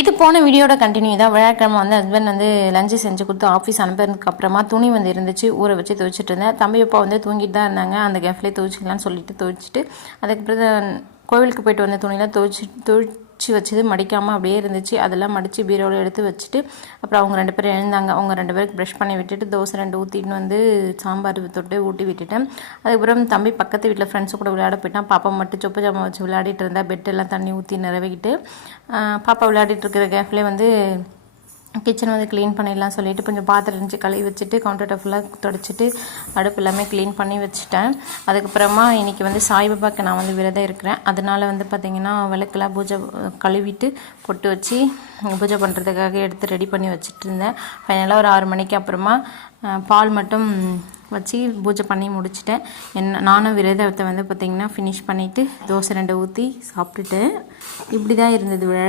இது போன வீடியோட கண்டினியூ தான். வியாழக்கிழமை வந்து ஹஸ்பண்ட் வந்து லஞ்சு செஞ்சு கொடுத்து ஆஃபீஸ் அனுப்புறதுக்கு அப்புறமா துணி வந்து இருந்துச்சு, ஊற வச்சு துவைச்சிட்டு இருந்தேன். தம்பி அப்பா வந்து தூங்கிட்டு தான் இருந்தாங்க. அந்த கேஃப்லேயே துவைச்சிக்கலாம்னு சொல்லிட்டு துவைச்சிட்டு அதுக்கப்புறம் கோவிலுக்கு போயிட்டு வந்த துணியெலாம் துவைச்சி வச்சது மடிக்காமல் அப்படியே இருந்துச்சு. அதெல்லாம் மடித்து பீரோவில் எடுத்து வச்சுட்டு அப்புறம் அவங்க 2 பேரும் எழுந்தாங்க. அவங்க 2 பேருக்கு ப்ரஷ் பண்ணி விட்டுட்டு தோசை 2 ஊற்றின்னு வந்து சாம்பார் தொட்டு ஊட்டி விட்டுட்டேன். அதுக்கப்புறம் தம்பி பக்கத்து வீட்டில் ஃப்ரெண்ட்ஸு கூட விளையாட போயிட்டான். பாப்பா மட்டும் சொப்பு ஜாமான் வச்சு விளையாடிட்டு இருந்தா. பெட்டெல்லாம் தண்ணி ஊற்றி நிறவிக்கிட்டு பாப்பா விளையாடிட்டு இருக்கிற கேஃப்லேயே வந்து கிச்சன் வந்து க்ளீன் பண்ணிடலாம் சொல்லிவிட்டு கொஞ்சம் பாத்திரம் இருந்துச்சு கழுவி வச்சுட்டு கவுண்டர் டாப் ஃபுல்லாக தொடச்சிட்டு அடுப்பு எல்லாமே க்ளீன் பண்ணி வச்சுட்டேன். அதுக்கப்புறமா இன்றைக்கி வந்து சாய்பாபாவுக்கு நான் வந்து விரதம் இருக்கிறேன். அதனால் வந்து பார்த்திங்கன்னா விளக்கெல்லாம் பூஜை கழுவிட்டு பொட்டு வச்சு பூஜை பண்ணுறதுக்காக எடுத்து ரெடி பண்ணி வச்சுட்டு இருந்தேன். ஃபைனலாக ஒரு 6 மணிக்கு அப்புறமா பால் மட்டும் வச்சு பூஜை பண்ணி முடிச்சிட்டேன். நானும் விரதத்தை வந்து பார்த்திங்கன்னா ஃபினிஷ் பண்ணிவிட்டு தோசை 2 ஊற்றி சாப்பிட்டுட்டேன். இப்படி தான் இருந்தது விழா.